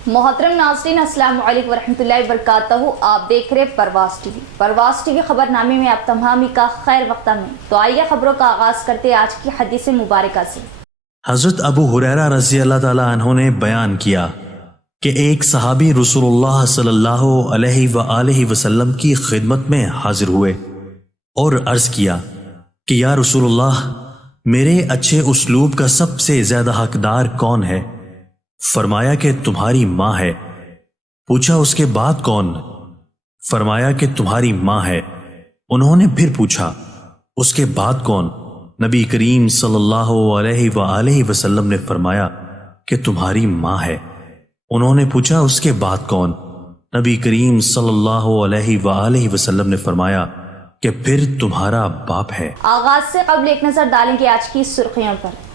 मोहतरम नाज़रीन, अस्सलाम वालेकुम वरहमतुल्लाहि वबरकातुहू। आप देख रहे परवास टीवी खबरनामे में आप तमामी का खैर वक्ता में। तो आइए खबरों का आगाज करते आज की हदीस मुबारका से। हजरत अबू हुरैरा रज़ी अल्लाह ताला अन्हु ने बयान किया कि एक सहाबी रसूलुल्लाह सल्लल्लाहु अलैहि वसल्लम की खिदमत में हाजिर हुए और अर्ज किया कि या रसूलुल्लाह, मेरे अच्छे उस्लूब का सबसे ज्यादा हकदार कौन है? फरमाया कि तुम्हारी माँ है। पूछा उसके बाद कौन? फरमाया कि तुम्हारी माँ है। उन्होंने फिर पूछा उसके बाद कौन? नबी करीम सल्लल्लाहु अलैहि वसल्लम ने फरमाया कि तुम्हारी माँ है। उन्होंने पूछा उसके बाद कौन? नबी करीम सल्लल्लाहु अलैहि वसल्लम ने फरमाया कि फिर तुम्हारा बाप है। आगाज से कबल एक नजर डालेंगे आज की सुर्खियों पर।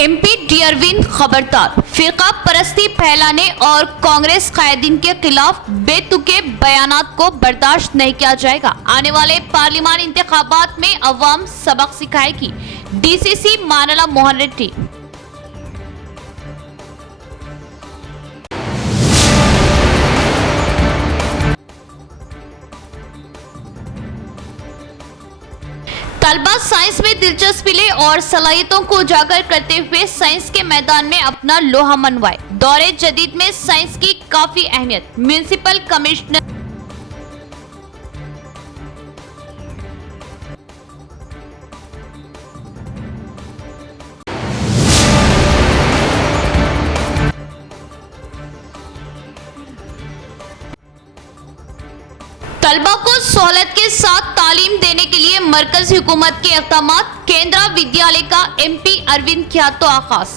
एमपी डी अरविंद खबरदार, फिरका परस्ती फैलाने और कांग्रेस कायदीन के खिलाफ बेतुके बयानात को बर्दाश्त नहीं किया जाएगा। आने वाले पार्लियामानी इंतखाबात में अवाम सबक सिखाएगी। डीसीसी मानला मोहन रेड्डी। तलबा साइंस में दिलचस्पी ले और सलाहियतों को उजागर करते हुए साइंस के मैदान में अपना लोहा मनवाए। दौरे जदीद में साइंस की काफी अहमियत। म्युनिसिपल कमिश्नर तलबा को सहूलत के साथ तालीम देने के लिए मरकजी हुकूमत के इक़दामात। केंद्रीय विद्यालय का एमपी अरविंद के हाथों आगाज।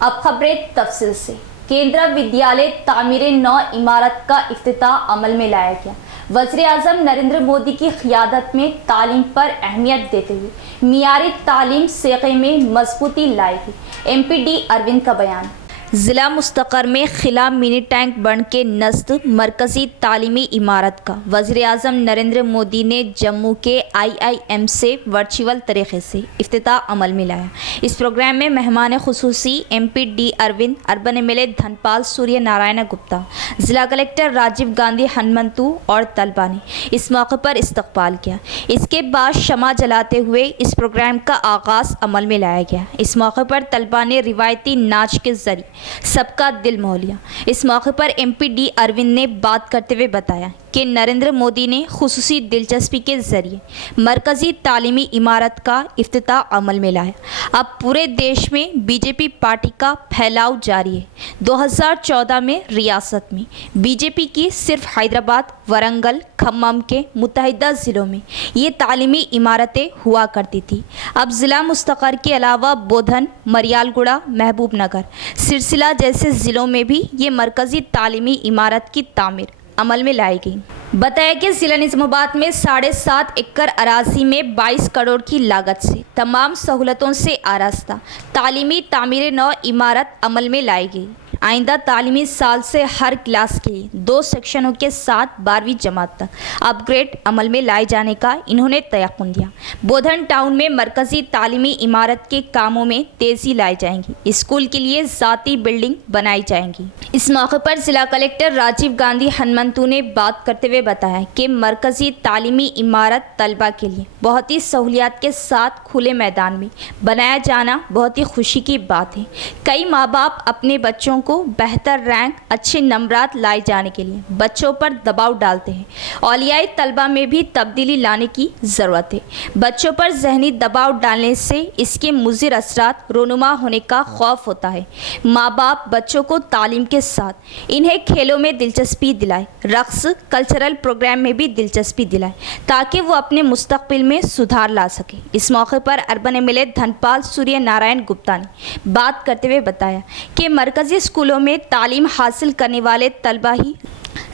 अब खबरें तफसील से। केंद्रीय विद्यालय तामीर नौ इमारत का इफ्तिताह अमल में लाया गया। वज़ीर-ए-आज़म नरेंद्र मोदी की क़ियादत में तालीम पर अहमियत देते हुए मियारी तालीम सेक़े में मजबूती लाएगी। एमपी डी अरविंद का बयान। ज़िला मुस्तक़र में खिला मिनी टैंक बन के नस्ब मरकज़ी तालीमी इमारत का वज़ीर-ए-आज़म नरेंद्र मोदी ने जम्मू के IIM से वर्चुअल तरीक़े से इफ्तिताह अमल में लाया। इस प्रोग्राम में मेहमान खुसूसी MP D Arvind, urban MLA Dhanpal Surya Narayan Gupta, ज़िला कलेक्टर राजीव गांधी हनुमंतु और तलबा ने इस मौके पर इस्तकबाल किया। इसके बाद शमा जलाते हुए इस प्रोग्राम का आगाज़ अमल में लाया गया। इस मौके पर तलबा ने रिवायती नाच के ज़रिए सबका दिल मोह लिया। इस मौके पर एमपी डी अरविंद ने बात करते हुए बताया कि नरेंद्र मोदी ने खुसूसी दिलचस्पी के ज़रिए मरकज़ी तालीमी इमारत का इफ्तिताह अमल में लाया। अब पूरे देश में बीजेपी पार्टी का फैलाव जारी है। 2014 में रियासत में बीजेपी की सिर्फ हैदराबाद, वरंगल, खम्मम के मुतहदा ज़िलों में ये तालीमी इमारतें हुआ करती थी। अब ज़िला मुस्तक़र के अलावा बोधन, मरियालगुड़ा, महबूब नगर, सिरसिला जैसे ज़िलों में भी ये मरकज़ी तालीमी इमारत की तामीर अमल में लाई गई। बताया कि ज़िला निज़ामाबाद में 7.5 एकड़ अराजी में 22 करोड़ की लागत से तमाम सहूलतों से आरास्ता तालीमी तामीर नौ इमारत अमल में लाई गई। आइंदा तालीमी साल से हर क्लास के लिए 2 सेक्शनों के साथ 12वीं जमात तक अपग्रेड अमल में लाए जाने का इन्होंने तयक़ुन दिया। बोधन टाउन में मरकज़ी तालीमी इमारत के कामों में तेज़ी लाई जाएंगी। स्कूल के लिए ज़ाती बिल्डिंग बनाई जाएंगी। इस मौके पर ज़िला कलेक्टर राजीव गांधी हनुमंतु ने बात करते हुए बताया कि मरकज़ी तालीमी इमारत तलबा के लिए बहुत ही सहूलियात के साथ खुले मैदान में बनाया जाना बहुत ही खुशी की बात है। कई माँ बाप अपने बच्चों को बेहतर रैंक, अच्छे नंबरात लाए जाने के लिए बच्चों पर दबाव डालते हैं। औलियाई तलबा में भी तब्दीली लाने की ज़रूरत है। बच्चों पर जहनी दबाव डालने से इसके मुज़िर असरात रोनुमा होने का खौफ होता है। माँ बाप बच्चों को तालीम के साथ इन्हें खेलों में दिलचस्पी दिलाए, रक़्स, कल्चरल प्रोग्राम में भी दिलचस्पी दिलाए ताकि वो अपने मुस्तक़बिल में सुधार ला सके। इस मौके पर अर्बन MLA धनपाल सूर्य नारायण गुप्ता ने बात करते हुए बताया कि मरकज़ी स्कूलों में तालीम हासिल करने वाले तलबा ही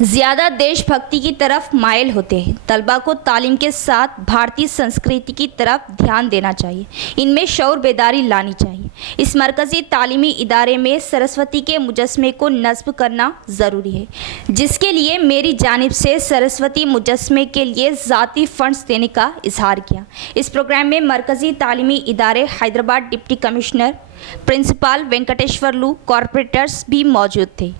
ज़्यादा देशभक्ति की तरफ माइल होते हैं। तलबा को तालीम के साथ भारतीय संस्कृति की तरफ ध्यान देना चाहिए, इनमें शऊर बेदारी लानी चाहिए। इस मरकज़ी तालीमी इदारे में सरस्वती के मुजस्मे को नस्ब करना ज़रूरी है, जिसके लिए मेरी जानिब से सरस्वती मुजस्मे के लिए ज़ाती फ़ंड्स देने का इजहार किया। इस प्रोग्राम में मरकज़ी तालीमी इदारे Hyderabad deputy commissioner principal Venkateshwarlu corporators भी मौजूद थे।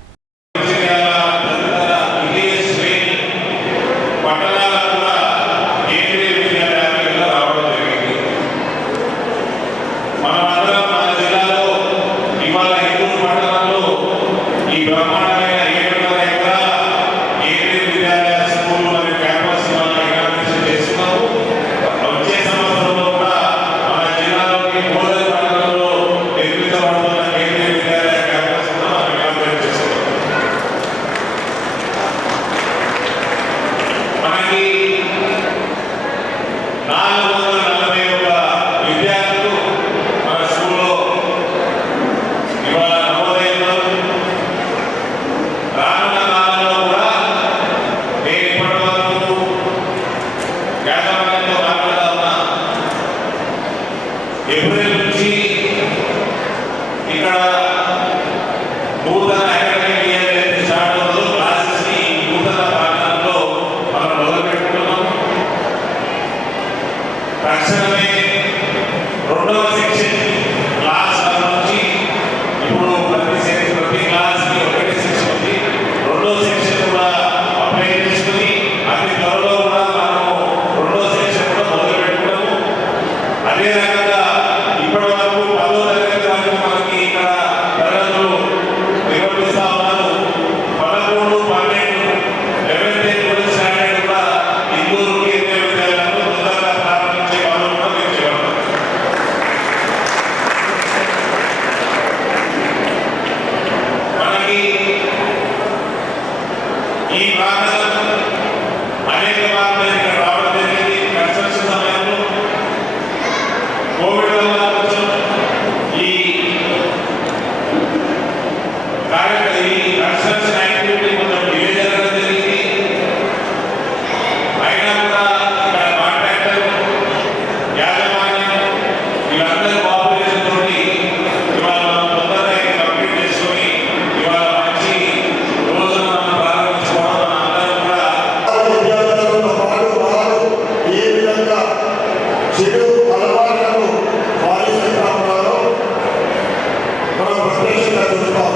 ఏప్రిల్ నుంచి ఇక్కడ నూతన అకాడమిక్ ఇయర్ అయితే స్టార్ట్ అవుతుందో క్లాసెస్ ని నూతన పాఠశాలలో మనం మొదలు పెట్టుకున్నాం. తక్షణమే రెండవ సెక్షన్ క్లాస్ నుంచి ఇప్పుడు ప్రతి క్లాస్ కి ఒకటి సెక్షన్ ఉంది. రెండవ సెక్షన్ కూడా అప్లై చేసుకుని అతి త్వరలో కూడా మనం రెండవ సెక్షన్ కూడా మొదలు పెట్టుకున్నాము. అదే రకంగా ఇప్పటి వరకు 10వ తరగతి వరకు మనకి ఇక్కడ తరగతులు నిర్వహిస్తా ఉన్నారు. 11, 12, 11th స్టాండర్డ్ కూడా ఇందూరు కేంద్రీయ విద్యాలయంలో తొందరగా ప్రారంభించే వాళ్ళు కూడా మేము చేయగలుగుతాం. మనకి ఈ ప్రాంతం అనేక మార్లు ఇక్కడ రావడం జరిగింది. కన్స్ట్రక్షన్ సమయంలో కోవిడ్ వల్ల కొంచెం ఈ కన్స్ట్రక్షన్ యాక్టివిటీ కొంచెం డిలే జరగడం జరిగింది. అయినా కూడా ఇక్కడ కాంట్రాక్టర్ యాజమాన్యం వీళ్ళందరూ కోఆపరేషన్ తోటి ఇవాళ మనం తొందరగా కంప్లీట్ చేసుకొని ఇవాళ మంచి రోజు మనం ప్రారంభించుకోవడం అందరం కూడా విద్యార్థులతో పాటు వారు ఏ విధంగా చెడు అలవాట్లను పాలిస్తున్నారో మనం ప్రత్యక్షంగా చూస్తాం.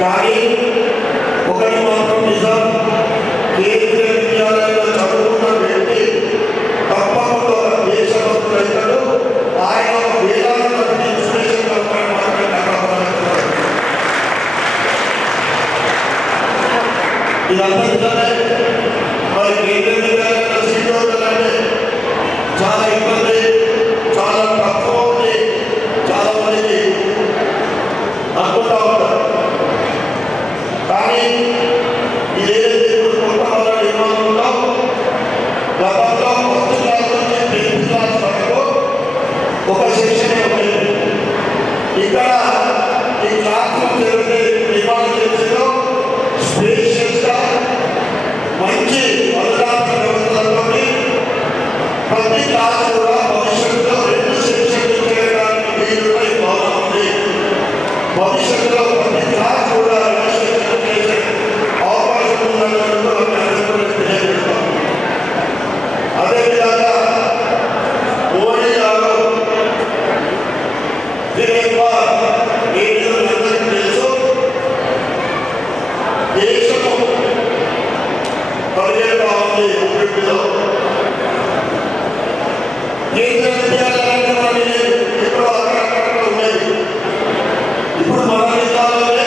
కానీ ఒకటి మాత్రం నిజం, కేంద్రీయ విద్యాలయంలో చదువుకున్న వ్యక్తి తప్పకుండా ఒక దేశభక్తులైతాడు. ఆయన వేలాది మంది ఇన్స్పిరేషన్ కలపడం మాత్రమే కాపాడుతున్నాడు. ఇదంతా నిజమే. మరి కేంద్రీయ విద్యాలయంలో సీట్ దొరకాలంటే చాలా ఇబ్బంది, చాలా తక్కువ ఉంది. చాలా మందికి అనుకుంటా ఉంటారు. కానీ ఇదేదైతే ఇప్పుడు కొత్త వాళ్ళ నిర్మాణం ఉందో గతంలో 1st క్లాస్ నుంచి 10th క్లాస్ వరకు ఒక సెక్షన్ ఉండేది. ఇక్కడ ఈ క్లాస్ ఏదైతే నిర్మాణం చేసిందో స్పేషియస్గా మంచి అధునాతన వ్యవస్థలతో ప్రతి క్లాస్ కూడా భవిష్యత్తులో 2 సెక్షన్లు చేయడానికి వీలుపై భవనం ఉంది. భవిష్యత్తులో ప్రతి క్లాస్ కూడా 2 సెక్షన్లు చేసే అవకాశం ఉందని తెలియజేస్తాం. అదేవిధంగా మోడీ గారు దీని అందరికీ తెలుసు, దేశము పరిగెత్తా ఉంది అభివృద్ధిలో. కేంద్ర విద్యాలయాలు అనేది ఇప్పుడు అక్కడక్కడ ఉండేది. ఇప్పుడు మన జిల్లాలోనే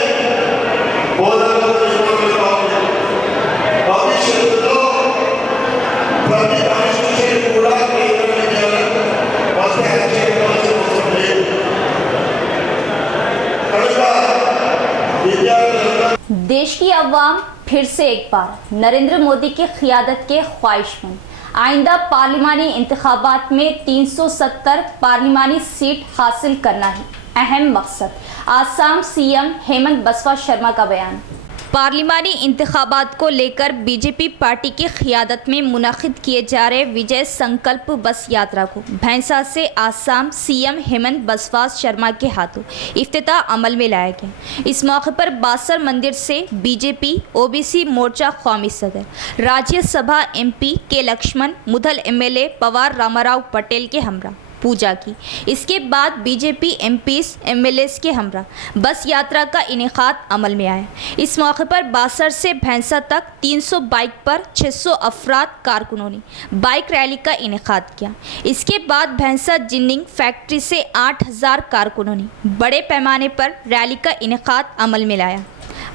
బోధనలు నిర్వహిస్తూ ఉంది. భవిష్యత్తులో ప్రతి కాన్స్టిట్యూషన్ కూడా కేంద్ర విద్యాలయం వస్తే చేయవలసిన అవసరం లేదు. కనుక విద్యార్థులందరూ देश की अवाम फिर से एक बार नरेंद्र मोदी की क़ियादत के ख्वाहिशमंद। आइंदा पार्लिमानी इंतखाबात में 370 पार्लिमानी सीट हासिल करना ही अहम मकसद। आसाम सीएम हेमंत बसवा शर्मा का बयान। पार्लिमानी इंतखाबात को लेकर बीजेपी पार्टी की क़ियादत में मुनक़िद किए जा रहे विजय संकल्प बस यात्रा को भैंसा से आसाम सीएम हेमंत बिस्वा शर्मा के हाथों इफ्तिताह अमल में लाया गया। इस मौके पर बासर मंदिर से बीजेपी ओबीसी मोर्चा कौमी सदर राज्यसभा एमपी के लक्ष्मण मुधल एमएलए पवार रामाराव पटेल के हमरा पूजा की। इसके बाद बीजेपी एमपीज एमएलएस के हमरा बस यात्रा का इनेकाद अमल में आया। इस मौके पर बासर से भैंसा तक 300 बाइक पर 600 अफराद कारकुनों ने बाइक रैली का इनेकाद किया। इसके बाद भैंसा जिनिंग फैक्ट्री से 8000 कारकुनों ने बड़े पैमाने पर रैली का इनेकाद अमल में लाया।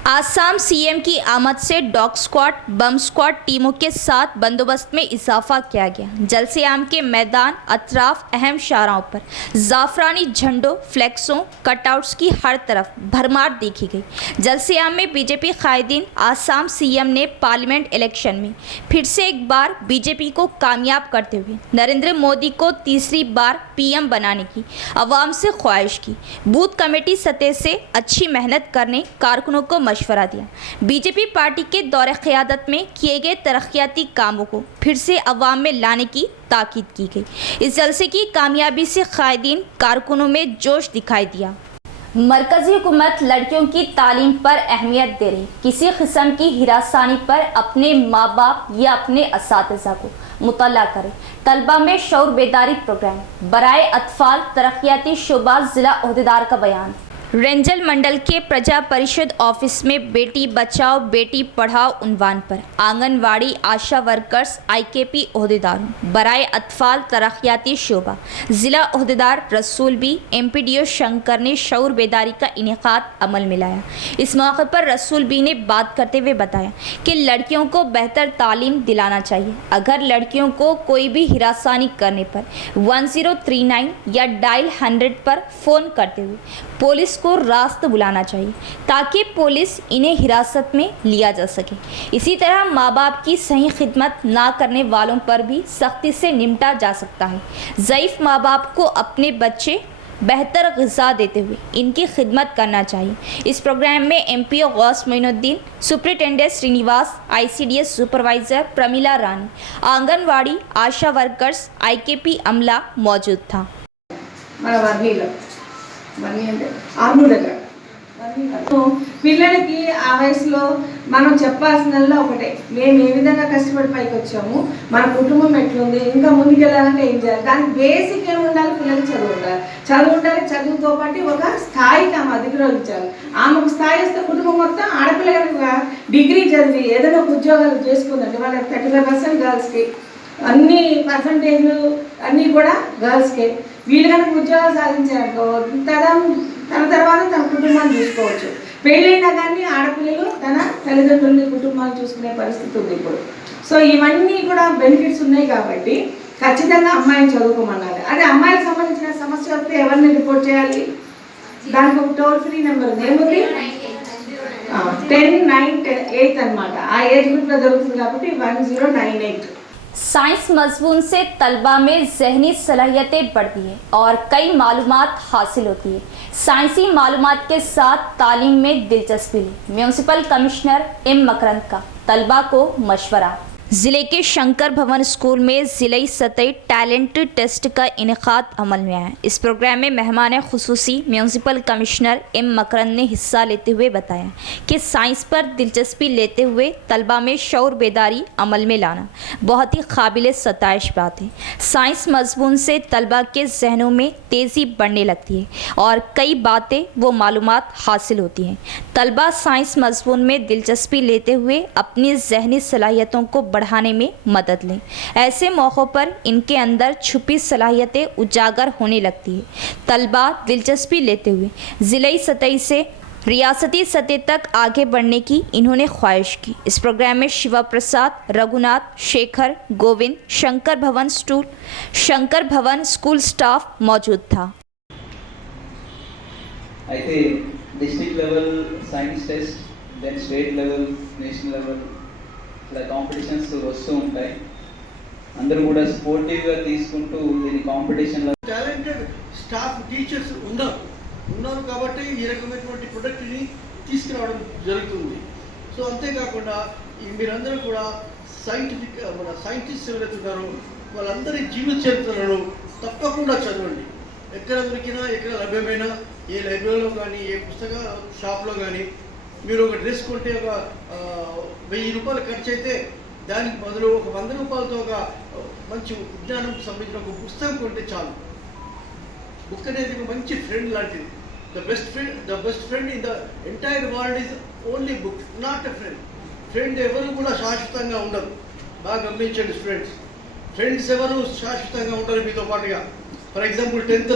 आसाम सीएम की आमद से डॉग स्क्वाड बम स्क्वाड टीमों के साथ बंदोबस्त में इजाफा किया गया। जलसेआम के मैदान अतराफ अहम शाहराहों पर जाफरानी झंडों फ्लैक्सों कटआउट्स की हर तरफ भरमार देखी गई। जलसेआम में बीजेपी कायदीन आसाम सीएम ने पार्लियामेंट इलेक्शन में फिर से एक बार बीजेपी को कामयाब करते हुए नरेंद्र मोदी को तीसरी बार पीएम बनाने की आवाम से ख्वाहिश की। बूथ कमेटी सतह से अच्छी मेहनत करने कारकुनों को मशवरा दिया। बीजेपी पार्टी के दौरे क़ियादत में किए गए तरक्याती कामों को फिर से अवाम में लाने की ताकीद की गई। इस जलसे की कामयाबी से कायदीन कारकुनों में जोश दिखाई दिया। मरकजी हुकूमत लड़कियों की तालीम पर अहमियत दे रही, किसी किस्म की हिरासानी पर अपने माँ बाप या अपने असातिज़ा को मुतल्ला करें। तलबा में शऊर बेदारी प्रोग्राम बराए अतफाल तरक्याती शोबा जिला ओहदेदार का बयान। रेंजल मंडल के प्रजा परिषद ऑफिस में बेटी बचाओ बेटी पढ़ाओ उन्वान पर आंगनवाड़ी आशा वर्कर्स आईकेपी ओहदेदारों बराए अतफाल तरक्याती शोबा ज़िला ओहदेदार रसूल बी एमपीडीओ शंकर ने शऊर बेदारी का इनेकाद अमल में लाया। इस मौके पर रसूल बी ने बात करते हुए बताया कि लड़कियों को बेहतर तालीम दिलाना चाहिए। अगर लड़कियों को कोई भी हिरासानी करने पर 1039 या डायल 100 पर फ़ोन करते हुए पुलिस को रास्त बुलाना चाहिए ताकि पुलिस इन्हें हिरासत में लिया जा सके। इसी तरह माँ बाप की सही खिदमत ना करने वालों पर भी सख्ती से निपटा जा सकता है। ज़ईफ़ माँ बाप को अपने बच्चे बेहतर ग़िज़ा देते हुए इनकी खिदमत करना चाहिए। इस प्रोग्राम में MPO Ghouse Moinuddin, superintendent Srinivas, ICDS supervisor Pramila Rani, anganwadi ASHA workers IKP अमला मौजूद था। పిల్లలకి ఆ వయసులో మనం చెప్పాల్సిందల్లా ఒకటే, మేము ఏ విధంగా కష్టపడి పైకి వచ్చాము, మన కుటుంబం ఎట్లుంది, ఇంకా ముందుకెళ్ళాలంటే ఏం చేయాలి, దానికి బేసిక్ ఏమి ఉండాలి, పిల్లలకి చదువు ఉండాలి, చదువుతో పాటు ఒక స్థాయికి ఆమె అధిరోహించాలి. ఆమెకు స్థాయి వస్తే కుటుంబం మొత్తం ఆడపిల్ల కనుక డిగ్రీ చదివి ఏదైనా ఒక ఉద్యోగాలు చేసుకుందండి, వాళ్ళకి 35% గర్ల్స్కి, అన్ని పర్సంటేజ్లు అన్నీ కూడా గర్ల్స్కే. వీళ్ళు కనుక ఉద్యోగాలు సాధించారనుకో తన తర్వాత తన కుటుంబాన్ని చూసుకోవచ్చు. పెళ్ళైనా కానీ ఆడపిల్లలు తన తల్లిదండ్రులని కుటుంబాన్ని చూసుకునే పరిస్థితి ఉంది ఇప్పుడు. సో ఇవన్నీ కూడా బెనిఫిట్స్ ఉన్నాయి కాబట్టి ఖచ్చితంగా అమ్మాయిని చదువుకోమన్నారు. అదే అమ్మాయికి సంబంధించిన సమస్య వస్తే ఎవరిని రిపోర్ట్ చేయాలి, దానికి ఒక టోల్ ఫ్రీ నెంబర్ ఉంది, ఏముంది 1098 అనమాట. ఆ ఏజ్ గ్రూప్లో దొరుకుతుంది కాబట్టి 1098. साइंस मजमून से तलबा में जहनी सलाहियतें बढ़ती है और कई मालूमात हासिल होती है। साइंसी मालूमात के साथ तालीम में दिलचस्पी ली म्यूनसिपल कमिश्नर एम मकरंद का तलबा को मशवरा। ज़िले के शंकर भवन स्कूल में ज़िले सतही टैलेंट टेस्ट का इनेकाद अमल में आया। इस प्रोग्राम में मेहमान खुसूसी म्यूनसिपल कमिश्नर एम मकरंद ने हिस्सा लेते हुए बताया कि साइंस पर दिलचस्पी लेते हुए तलबा में शऊर बेदारी अमल में लाना बहुत ही काबिल सताइश बात है। साइंस मजमून से तलबा के जहनों में तेज़ी बढ़ने लगती है और कई बातें वो मालूमात हासिल होती हैं। तलबा साइंस मजमून में दिलचस्पी लेते हुए अपनी जहनी सलाहियतों को बढ़ाने में मदद लें। ऐसे मौक़ों पर इनके अंदर छुपी सलाहियतें उजागर होने लगती है। तलबा दिलचस्पी लेते हुए ज़िले सतही से रियासती सतह तक आगे बढ़ने की इन्होंने ख्वाहिश की। इस प्रोग्राम में शिवा प्रसाद, रघुनाथ, शेखर, गोविंद, शंकर भवन स्कूल स्टाफ मौजूद था। అయితే district level science test, then state level, national level ఇలా కాంపిటీషన్స్ వస్తూ ఉంటాయి. అందరూ కూడా స్పోర్టివ్గా తీసుకుంటూ దీని కాంపిటీషన్లో టాలెంటెడ్ స్టాఫ్ టీచర్స్ ఉన్నారు కాబట్టి ఈ రకమైనటువంటి ప్రొడక్ట్ని తీసుకురావడం జరుగుతుంది. సో అంతేకాకుండా మీరందరూ కూడా మన సైంటిస్ట్ ఎవరైతే ఉన్నారో వాళ్ళందరి జీవిత చరిత్రలను తప్పకుండా చదవండి. ఎక్కడ దొరికినా, ఎక్కడ లభ్యమైనా, ఏ లైబ్రరీలో కానీ, ఏ పుస్తక షాప్లో కానీ మీరు ఒక డ్రెస్ కొంటే ఒక 1000 రూపాయలు ఖర్చు అయితే దానికి బదులు ఒక 100 రూపాయలతో ఒక మంచి విజ్ఞానం సంబంధించిన ఒక పుస్తకం కొంటే చాలు. బుక్ అనేది ఒక మంచి ఫ్రెండ్ లాంటిది. The best friend in the entire world is only book, not a friend. Friend ఎవరు కూడా శాశ్వతంగా ఉండరు. బాగా గమనించండి స్టూడెంట్స్, ఫ్రెండ్స్ ఎవరు శాశ్వతంగా ఉండరు మీతో పాటుగా. ఫర్ ఎగ్జాంపుల్ 10th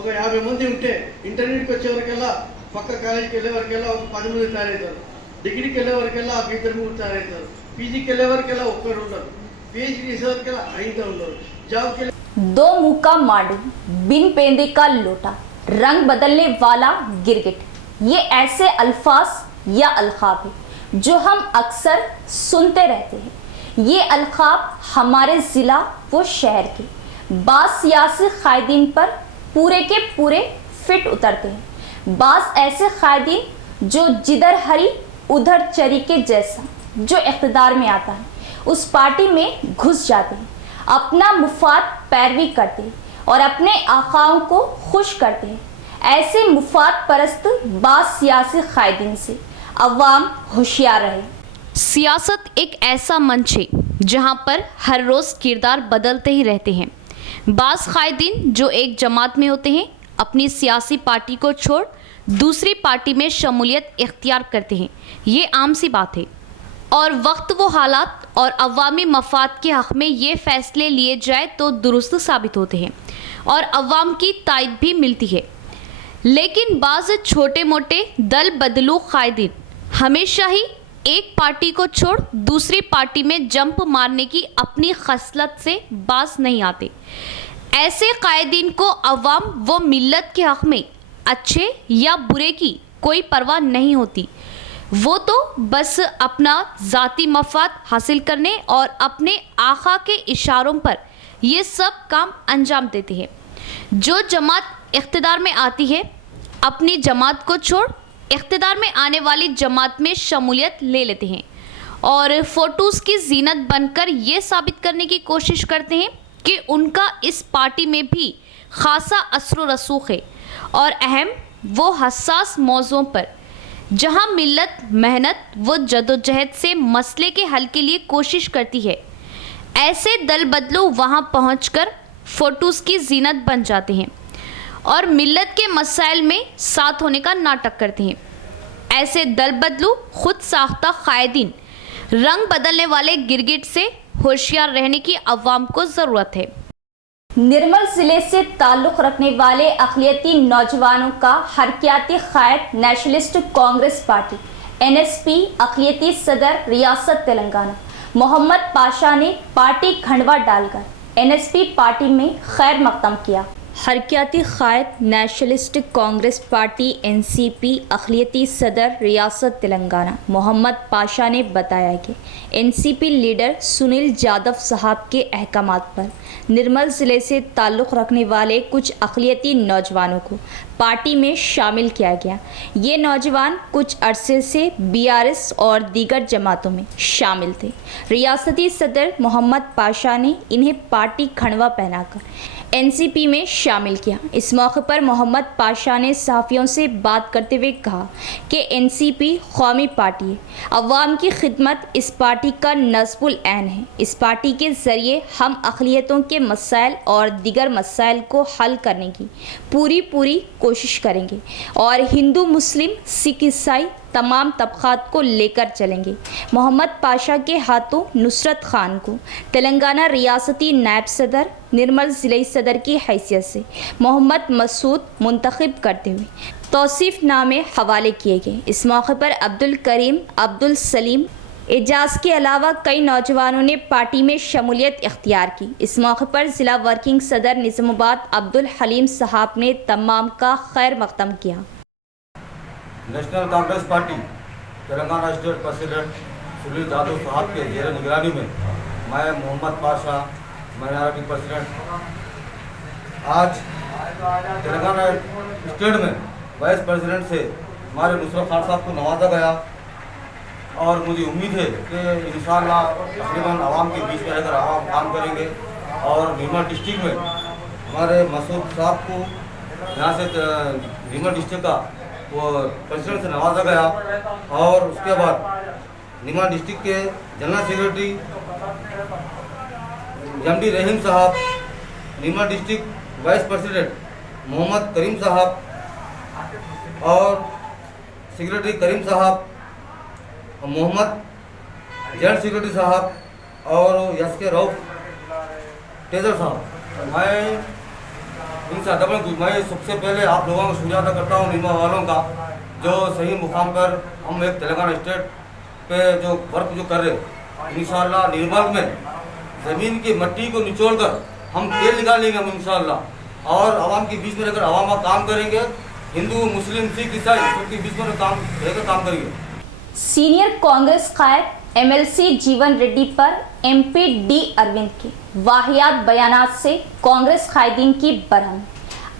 ఒక 50 మంది ఉంటే ఇంటర్మీడియట్కి వచ్చేవరకల్లా పక్క కాలేజీకి వెళ్ళే వరకల్లా ఒక 10 మంది తయారవుతారు. డిగ్రీకి వెళ్ళే వరకల్లా 2-3 తయారవుతారు. పీజీకి వెళ్ళే వరకల్లా ఒక్కరు ఉండరు. పీహెచ్డీ చేసే వరకల్లా 5 ఉండరు. జాబ్కి వెళ్ళే दो मुंह का माडू, बिन पेंदे का लोटा, रंग बदलने वाला गिरगिट, ये ऐसे अल्फाज या अलखाब है जो हम अक्सर सुनते रहते हैं। ये अलखाब हमारे ज़िला व शहर के बाज़ सियासी कायदीन पर पूरे के पूरे फिट उतरते हैं। बाज़ ऐसे कायदीन जो जिधर हरी उधर चरी के जैसा जो इक़्तिदार में आता है उस पार्टी में घुस जाते हैं, अपना मुफाद पैरवी करते हैं और अपने आकाओं को खुश करते हैं। ऐसे मुफाद परस्त बाज़ सियासी कायदीन से अवाम होशियार रहे। सियासत एक ऐसा मंच है जहां पर हर रोज़ किरदार बदलते ही रहते हैं। बाज़ कायदीन जो एक जमात में होते हैं अपनी सियासी पार्टी को छोड़ दूसरी पार्टी में शमूलियत इख्तियार करते हैं, ये आम सी बात है। और वक्त वो हालात और अवामी मफाद के हक़ में ये फ़ैसले लिए जाए तो दुरुस्त साबित होते हैं और अवाम की तायद भी मिलती है। लेकिन बाज़ छोटे मोटे दल बदलू कायदीन हमेशा ही एक पार्टी को छोड़ दूसरी पार्टी में जंप मारने की अपनी खसलत से बाज नहीं आते। ऐसे कायदीन को अवाम व मिल्लत के हक़ में अच्छे या बुरे की कोई परवाह नहीं होती। वो तो बस अपना ज़ाती मफाद हासिल करने और अपने आका के इशारों पर ये सब काम अंजाम देते हैं। जो जमात इख्तिदार में आती है अपनी जमात को छोड़ इख्तिदार में आने वाली जमात में शमूलियत ले लेते हैं और फ़ोटोज़ की जीनत बनकर ये साबित करने की कोशिश करते हैं कि उनका इस पार्टी में भी ख़ासा असर व रसूख है और अहम वो हसास मौज़ों पर जहां मिल्लत मेहनत व जदोजहद से मसले के हल के लिए कोशिश करती है, ऐसे दल बदलू वहां पहुंचकर फ़ोटोज़ की जीनत बन जाते हैं और मिल्लत के मसाइल में साथ होने का नाटक करते हैं। ऐसे दल बदलू खुद साख्ता कायदीन रंग बदलने वाले गिरगिट से होशियार रहने की अवाम को ज़रूरत है। निर्मल जिले से ताल्लुक़ रखने वाले अक़लियती नौजवानों का हरकियाती क़ायद नेशनलिस्ट कांग्रेस पार्टी NSP अक़लियती सदर रियासत तेलंगाना मोहम्मद पाशा ने पार्टी खंडवा डालकर NSP पार्टी में खैर मक़दम किया। हरकियाती क़ायद नेशनलिस्ट कांग्रेस पार्टी NCP अक़लियती सदर रियासत तेलंगाना मोहम्मद पाशा ने बताया कि NCP लीडर सुनील जादव साहब के अहकामात पर निर्मल ज़िले से ताल्लुक़ रखने वाले कुछ अक़लियती नौजवानों को पार्टी में शामिल किया गया। ये नौजवान कुछ अरसे से BRS और दीगर जमातों में शामिल थे। रियासती सदर मोहम्मद पाशा ने इन्हें पार्टी खंडवा पहनाकर NCP में शामिल किया। इस मौके पर मोहम्मद पाशा ने सहाफ़ियों से बात करते हुए कहा कि NCP कौमी पार्टी है, अवाम की खिदमत इस पार्टी का नस्बुल ऐन है। इस पार्टी के ज़रिए हम अक़लियतों के मसाइल और दीगर मसाइल को हल करने की पूरी कोशिश करेंगे और हिंदू मुस्लिम सिख ईसाई तमाम तबक़ात को लेकर चलेंगे। मोहम्मद पाशा के हाथों नुसरत खान को तेलंगाना रियासती नायब सदर निर्मल ज़िले सदर की हैसियत से मोहम्मद मसूद मुंतखब करते हुए तौसीफ़नामे हवाले किए गए। इस मौके पर अब्दुल करीम, अब्दुल सलीम, एजाज़ के अलावा कई नौजवानों ने पार्टी में शमूलियत इख्तियार की। इस मौके पर ज़िला वर्किंग सदर निज़ामाबाद अब्दुल हलीम साहब ने तमाम का खैर मक़दम किया। National Congress party Telangana state president Sunil Jadhav साहब के ज़ेर निगरानी में मैं मोहम्मद पाशा माइनॉरिटी प्रेसिडेंट आज तेलंगाना स्टेट में वाइस प्रेसिडेंट से हमारे नुसरत खान साहब को नवाजा गया। और मुझे उम्मीद है कि इंशाअल्लाह तकरीबन आवाम के बीच में रहकर आवाम काम करेंगे। और नीमच डिस्ट्रिक्ट में हमारे मसूद साहब को यहाँ से नीमच डिस्ट्रिक्ट का वो प्रेसिडेंट से नवाजा गया। और उसके बाद नीमच डिस्ट्रिक्ट के जनरल सेक्रेटरी एमडी रहीम साहब, Neemuch district vice president Mohammed Karim साहब और सेक्रेटरी करीम साहब, मोहम्मद जॉइंट सेक्रेटरी साहब और यस रऊफ टेजर साहब। मैं सबसे पहले आप लोगों को शुक्रिया अदा करता हूँ नीमच वालों का, जो सही मुकाम पर हम एक तेलंगाना स्टेट पे जो वर्क जो कर रहे। इंशाअल्लाह नीमच में ज़मीन की मट्टी को निचोड़कर हम तेल निकालेंगे हम इंशाअल्लाह, और आवाम के बीच में रहकर आवाम का काम करेंगे। हिंदू मुस्लिम सिख ईसाई सबके बीच में रहकर काम करेंगे। सीनियर कांग्रेस कायद एमएलसी जीवन रेड्डी पर एमपी डी अरविंद के वाहियात बयानात से कांग्रेस कायदीन की बरहमी।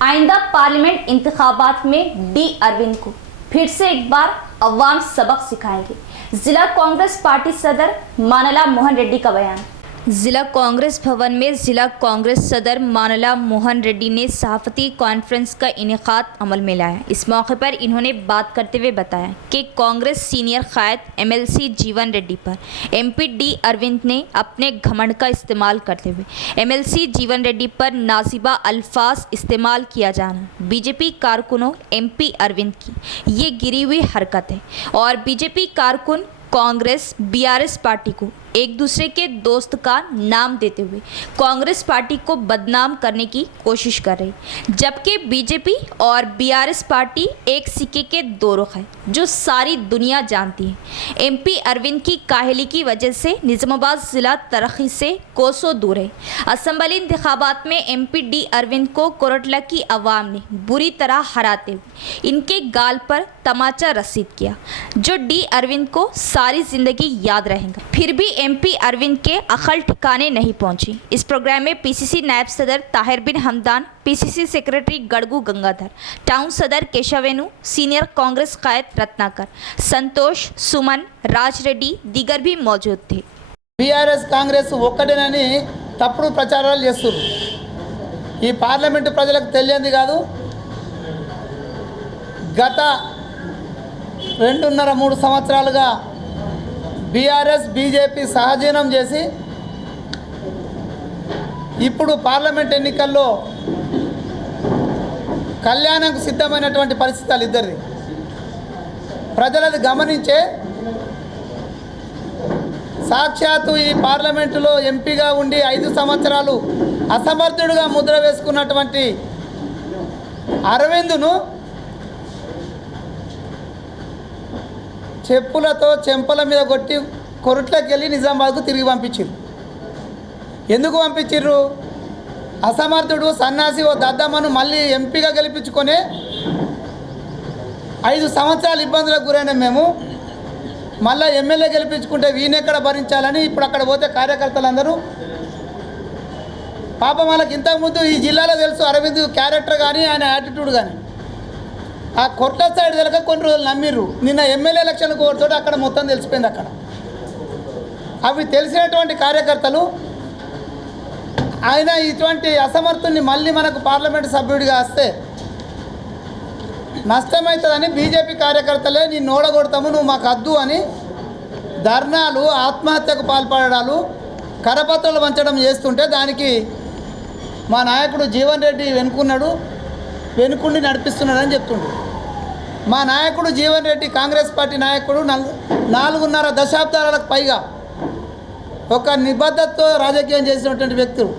आइंदा पार्लियामेंट इंतखाबात में डी अरविंद को फिर से एक बार अवाम सबक सिखाएंगे। जिला कांग्रेस पार्टी सदर मानला मोहन रेड्डी का बयान। जिला कांग्रेस भवन में जिला कांग्रेस सदर मानला मोहन रेड्डी ने सहाफती कॉन्फ्रेंस का इनेकाद अमल में लाया। इस मौके पर इन्होंने बात करते हुए बताया कि कांग्रेस सीनियर कायद एमएलसी जीवन रेड्डी पर एमपी डी अरविंद ने अपने घमंड का इस्तेमाल करते हुए एमएलसी जीवन रेड्डी पर नाजिबा अल्फाज इस्तेमाल किया जाना बीजेपी कारकुनों एमपी अरविंद की ये गिरी हुई हरकत है और बीजेपी कारकुन कांग्रेस बीआरएस पार्टी को एक दूसरे के दोस्त का नाम देते हुए कांग्रेस पार्टी को बदनाम करने की कोशिश कर रही, जबकि बीजेपी और बीआरएस पार्टी एक सिक्के के दो रुख है जो सारी दुनिया जानती है। एमपी अरविंद की काहली की वजह से निजामाबाद जिला तरक्की से कोसों दूर है। असेंबली इंतखाबात में एमपी डी अरविंद को कोरटला की आवाम ने बुरी तरह हराते हुए इनके गाल पर तमाचा रसीद किया, जो डी अरविंद को सारी जिंदगी याद रहेगा। फिर भी एमपी अरविंद के अकल ठिकाने नहीं पहुंची। इस प्रोग्राम में पीसीसी नायब सदर Tahir bin Hamdan, PCC secretary Gadugu Gangadhar, town सदर केशवेनु, सीनियर कांग्रेस कायद रत्नाकर, संतोष, सुमन, राज रेड्डी दीगर भी मौजूद थे। बीआरएस कांग्रेस ఒక్కటేనని తప్పుడు ప్రచారాలు చేస్తున్నారు। ఈ పార్లమెంటు ప్రజలకు తెలియంది కాదు, గత 2.5-3 సంవత్సరాలుగా బీఆర్ఎస్ బీజేపీ సహజీవనం చేసి ఇప్పుడు పార్లమెంట్ ఎన్నికల్లో కళ్యాణంకు సిద్ధమైనటువంటి పరిస్థితులు ఇద్దరిది ప్రజలది గమనించే సాక్షాత్తు ఈ పార్లమెంటులో ఎంపీగా ఉండి 5 సంవత్సరాలు అసమర్థుడిగా ముద్ర వేసుకున్నటువంటి అరవింద్ను చెప్పులతో చెంపల మీద కొట్టి కొరట్లోకి వెళ్ళి నిజామాబాద్కు తిరిగి పంపించారు। ఎందుకు పంపించారు? అసమర్థుడు సన్నాసి ఓ దద్దమ్మను మళ్ళీ ఎంపీగా గెలిపించుకొని 5 సంవత్సరాలు ఇబ్బందులకు గురైన మేము మళ్ళీ ఎమ్మెల్యే గెలిపించుకుంటే వీనెక్కడ భరించాలని ఇప్పుడు అక్కడ పోతే కార్యకర్తలందరూ పాపం వాళ్ళకి ఇంతకుముందు ఈ జిల్లాలో తెలుసు అరవింద్ క్యారెక్టర్ కానీ ఆయన యాటిట్యూడ్ కానీ ఆ కొట్ల సైడ్ తెలక కొన్ని రోజులు నమ్మిర్రు। నిన్న ఎమ్మెల్యే ఎలక్షన్ కోరుతోటి అక్కడ మొత్తం తెలిసిపోయింది। అక్కడ అవి తెలిసినటువంటి కార్యకర్తలు ఆయన ఇటువంటి అసమర్థుని మళ్ళీ మనకు పార్లమెంట్ సభ్యుడిగా వస్తే నష్టమవుతుందని బీజేపీ కార్యకర్తలే నిన్ను ఓడగొడతాము నువ్వు మాకు అద్దు అని ధర్నాలు, ఆత్మహత్యకు పాల్పడడాలు, కరపత్రాలు పంచడం చేస్తుంటే దానికి మా నాయకుడు జీవన్ రెడ్డి వెనుకుండి నడిపిస్తున్నాడని చెప్తుండు। మా నాయకుడు జీవన్ రెడ్డి కాంగ్రెస్ పార్టీ నాయకుడు 4.5 దశాబ్దాలకు పైగా ఒక నిబద్ధతతో రాజకీయం చేసినటువంటి వ్యక్తులు,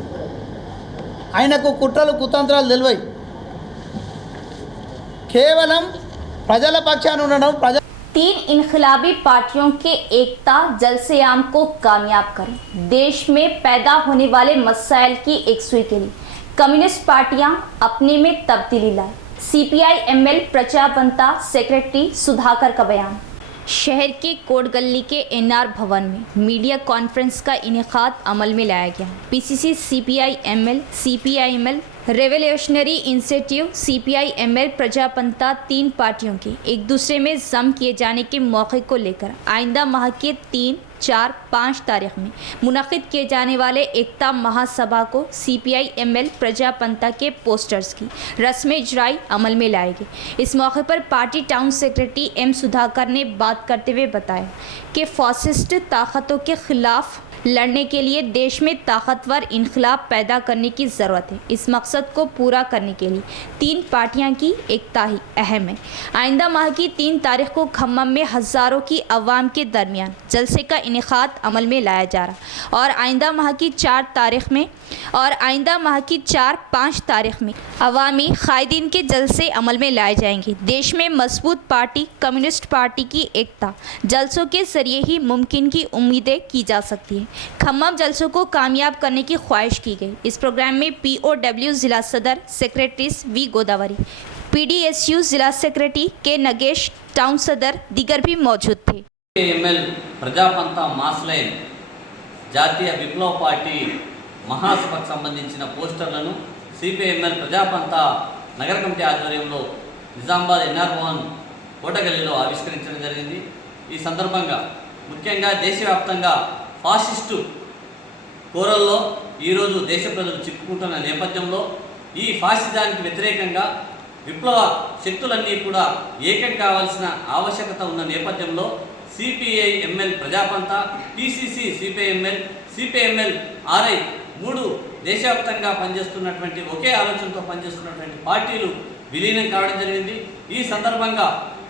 ఆయనకు కుట్రలు కుతంత్రాలు తెలివై కేవలం ప్రజల పక్షాన ఉండడం। 3 इनकलाबी पार्टियों के एकता जलसे-आम को कामयाब करें। देश में पैदा होने वाले मसाइल की एकसुई के लिए कम्युनिस्ट पार्टियां अपने में तब्दीली लाए। सीपीआई एमएल प्रजा बनता सेक्रेटरी सुधाकर का बयान। शहर के कोटगली के एनआर भवन में मीडिया कॉन्फ्रेंस का इनेकाद अमल में लाया गया। PCC, CPI ML, CPI ML, revolutionary institute, CPI ML, Prajapanta, तीन पार्टियों के एक दूसरे में जम किए जाने के मौके को लेकर आइंदा माह के 3, 4, 5 तारीख में मुनक़िद किए जाने वाले एकता महासभा को सीपीआई-एमएल प्रजापंता के पोस्टर्स की रस्म इजराई अमल में लाएगी। इस मौके पर party town secretary M Sudhakar ने बात करते हुए बताया कि फासिस्ट ताकतों के खिलाफ लड़ने के लिए देश में ताकतवर इनकलाब पैदा करने की ज़रूरत है। इस मकसद को पूरा करने के लिए 3 पार्टियां की एकता ही अहम है। आइंदा माह की 3 तारीख को खम्मम में हज़ारों की अवाम के दरमियान जलसे का इनेकाद अमल में लाया जा रहा और आइंदा माह की 4-5 तारीख में अवामी कायदीन के जलसे अमल में लाए जाएंगे। देश में मजबूत पार्टी कम्युनिस्ट पार्टी की एकता जलसों के ज़रिए ही मुमकिन की उम्मीदें की जा सकती है। खम्मम जलसों को कामयाब करने की ख्वाहिश की गई। इस प्रोग्राम में POW ज़िला सदर सेक्रेटरीज वी गोदावरी, PDSU ज़िला सेक्रेटरी के नगेश, टाउन सदर दीगर भी मौजूद थे। CPI-ML ప్రజాపంతా మాస్లైన్ జాతీయ విప్లవ పార్టీ మహాసభకు సంబంధించిన పోస్టర్లను CPI-ML ప్రజాపంతా నగర కమిటీ ఆధ్వర్యంలో నిజామాబాద్ ఎన్ఆర్ భవన్ కోటగల్లీలో ఆవిష్కరించడం జరిగింది। ఈ సందర్భంగా ముఖ్యంగా దేశవ్యాప్తంగా ఫాసిస్టు కోరల్లో ఈరోజు దేశ ప్రజలు చిక్కుకుంటున్న నేపథ్యంలో ఈ ఫాసిజానికి వ్యతిరేకంగా విప్లవ శక్తులన్నీ కూడా ఏకం కావాల్సిన ఆవశ్యకత ఉన్న నేపథ్యంలో CPI-ML Praja Pantha, PCC, CPI-ML, CPI-ML, RI 3 దేశవ్యాప్తంగా పనిచేస్తున్నటువంటి ఒకే ఆలోచనతో పనిచేస్తున్నటువంటి పార్టీలు విలీనం కావడం జరిగింది। ఈ సందర్భంగా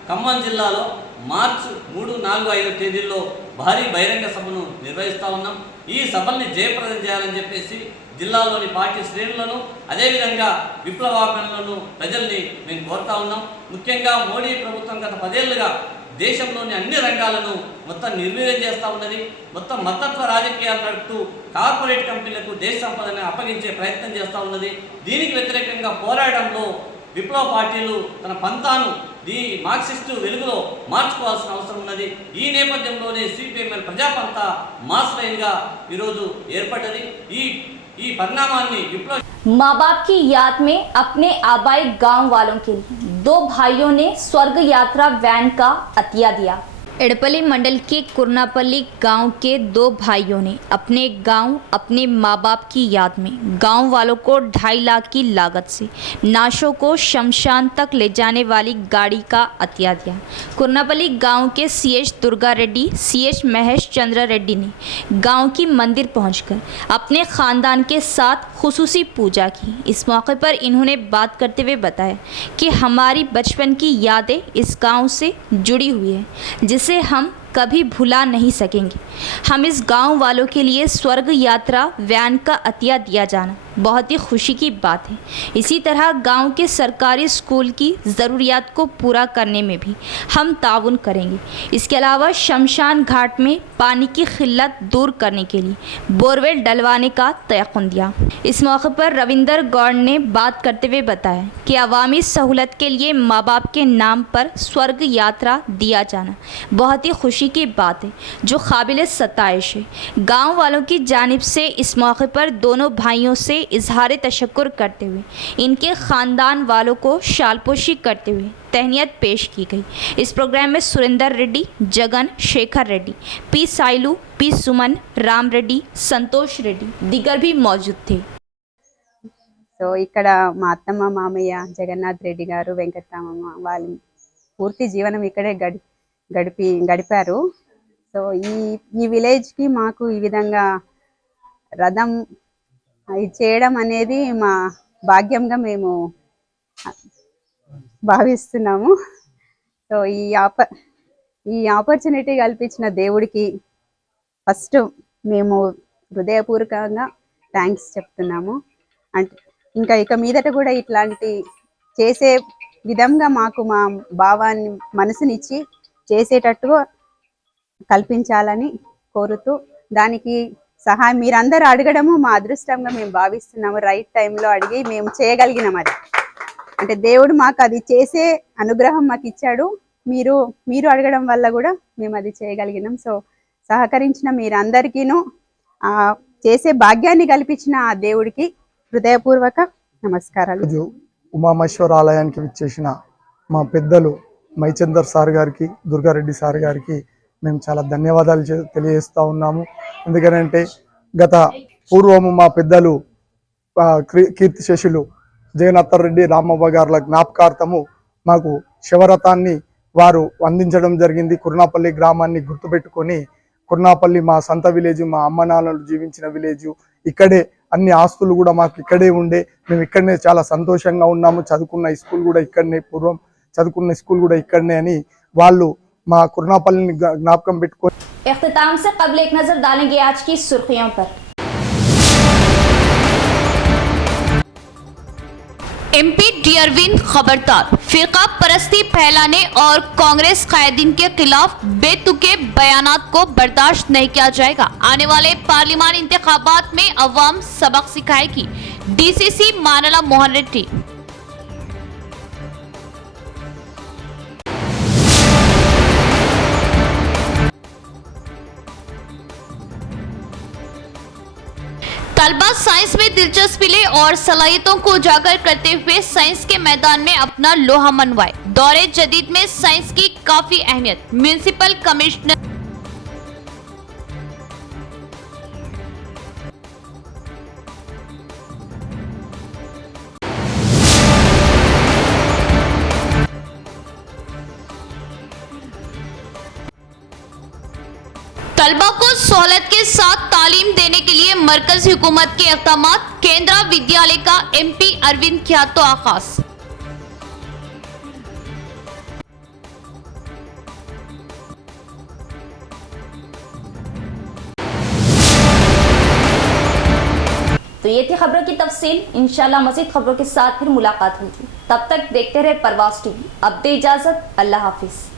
ఖమ్మం జిల్లాలో మార్చి 3, 4, 5 తేదీల్లో భారీ బహిరంగ సభను నిర్వహిస్తూ ఉన్నాం। ఈ సభల్ని జయప్రదం చేయాలని చెప్పేసి జిల్లాలోని పార్టీ శ్రేణులను అదేవిధంగా విప్లవాకాంక్షలను ప్రజల్ని మేము కోరుతా ఉన్నాం। ముఖ్యంగా మోడీ ప్రభుత్వం గత 10 ఏళ్లుగా దేశంలోని అన్ని రంగాలను మొత్తం నిర్వీర్యం చేస్తూ ఉన్నది। మొత్తం మతత్వ రాజకీయాలు నడుపుతూ కార్పొరేట్ కంపెనీలకు దేశ సంపదను అప్పగించే ప్రయత్నం చేస్తూ ఉన్నది। దీనికి వ్యతిరేకంగా పోరాటంలో విప్లవ పార్టీలు తన పంతాను ఈ మార్క్సిస్టు వెలుగులో మార్చుకోవాల్సిన అవసరం ఉన్నది। ఈ నేపథ్యంలోనే CPI-ML ప్రజాపంతా మాస్ లైన్గా ఈరోజు ఏర్పడ్డది। ఈ పరిణామాన్ని విప్లవ माँ बाप की याद में अपने आबाई गांव वालों के लिए 2 भाइयों ने स्वर्ग यात्रा वैन का अतिया दिया। एड़पल्ली मंडल के कुरनापल्ली गांव के 2 भाइयों ने अपने गांव अपने माँ बाप की याद में गांव वालों को 2.5 लाख की लागत से नाशों को शमशान तक ले जाने वाली गाड़ी का अतिया दिया। कुरनापल्ली गांव के CH दुर्गा रेड्डी, CH महेश चंद्र रेड्डी ने गांव की मंदिर पहुंचकर अपने खानदान के साथ खुसूसी पूजा की। इस मौके पर इन्होंने बात करते हुए बताया कि हमारी बचपन की यादें इस गांव से जुड़ी हुई है जिसे हम कभी भुला नहीं सकेंगे। हम इस गांव वालों के लिए स्वर्ग यात्रा वैन का अतिया दिया जाना बहुत ही खुशी की बात है। इसी तरह गांव के सरकारी स्कूल की ज़रूरियात को पूरा करने में भी हम ताउन करेंगे। इसके अलावा शमशान घाट में पानी की किल्लत दूर करने के लिए बोरवेल डलवाने का तयक़ुन दिया। इस मौके पर रविंदर गौड़ ने बात करते हुए बताया कि अवामी सहूलत के लिए माँ बाप के नाम पर स्वर्ग यात्रा दिया जाना बहुत ही खुशी की बात है जो काबिल सताइश है। गाँव वालों की जानिब से इस मौके पर दोनों भाइयों से इजहार तशक्कुर करते हुए इनके ख़ानदान वालों को शालपोशी करते हुए तहनीत पेश की गई। इस प्रोग्राम में सुरेंदर रेड्डी, जगन, शेखर रेड्डी, P साइलू, P सुमन, राम रेड्डी, संतोष रेड्डी दीगर भी मौजूद थे। సో ఇక్కడ మా అత్తమ్మ మామయ్య జగన్నాథ్ రెడ్డి గారు వెంకటరామమ్మ వాళ్ళు పూర్తి జీవనం ఇక్కడే గడిపారు। సో ఈ విలేజ్కి మాకు ఈ విధంగా రథం చేయడం అనేది మా భాగ్యంగా మేము భావిస్తున్నాము। సో ఈ ఆపర్చునిటీ కల్పించిన దేవుడికి ఫస్ట్ మేము హృదయపూర్వకంగా థ్యాంక్స్ చెప్తున్నాము। అంటే ఇంకా ఇక మీదట కూడా ఇట్లాంటి చేసే విధంగా మాకు మా భావాన్ని మనసునిచ్చి చేసేటట్టుగా కల్పించాలని కోరుతూ దానికి సహాయం మీరందరూ అడగడము మా అదృష్టంగా మేము భావిస్తున్నాము। రైట్ టైంలో అడిగి మేము చేయగలిగినాం। అది అంటే దేవుడు మాకు అది చేసే అనుగ్రహం మాకు ఇచ్చాడు। మీరు అడగడం వల్ల కూడా మేము అది చేయగలిగినాం. సో సహకరించిన మీరందరికీను చేసే భాగ్యాన్ని కల్పించిన ఆ దేవుడికి హృదయపూర్వక నమస్కారాలు. ఉమామేశ్వర ఆలయానికి విచ్చేసిన మా పెద్దలు మైచందర్ సార్ గారికి, దుర్గారెడ్డి సార్ గారికి మేము చాలా ధన్యవాదాలు తెలియజేస్తూ ఉన్నాము. ఎందుకంటే గత పూర్వము మా పెద్దలు కీర్తిశేషులు జగన్నాథర్ రెడ్డి రామవ్వ గారుల జ్ఞాపకార్థము మాకు శివరథాన్ని వారు అందించడం జరిగింది. కుర్నాపల్లి గ్రామాన్ని గుర్తుపెట్టుకొని, కుర్నాపల్లి మా సొంత విలేజ్, మా అమ్మ నాన్నలు జీవించిన విలేజ్, ఇక్కడే అన్ని ఆస్తులు కూడా మాకు ఇక్కడే ఉండే, మేము ఇక్కడనే చాలా సంతోషంగా ఉన్నాము. చదువుకున్న స్కూల్ కూడా ఇక్కడనే, పూర్వం చదువుకున్న స్కూల్ కూడా ఇక్కడనే అని వాళ్ళు మా కుర్నాపల్లిని జ్ఞాపకం పెట్టుకొని. इख्तिताम से कबल एक नजर डालेंगे आज की सुर्खियों पर। एमपी डियरविन खबरदार, फिरका परस्ती फैलाने और कांग्रेस कायदीन के खिलाफ बेतुके बयानात को बर्दाश्त नहीं किया जाएगा। आने वाले पार्लियामान इंतखाबात में अवाम सबक सिखाएगी। डीसीसी मानला मोहन रेड्डी। तलबा साइंस में दिलचस्पी ले और सलाहियतों को उजागर करते हुए साइंस के मैदान में अपना लोहा मनवाए। दौरे जदीद में साइंस की काफी अहमियत। म्युनिसिपल कमिश्नर तलबा को सहूलत के साथ तालीम देने के लिए मरकजी हुकूमत के इक़दामात। केंद्रीय विद्यालय का एमपी अरविंद ख्यातो आगाज। तो ये थी खबरों की तफसील। इंशाल्लाह मज़ीद खबरों के साथ फिर मुलाकात होगी। तब तक देखते रहे परवाज़ टीवी। अब दे इजाजत, अल्लाह हाफिज।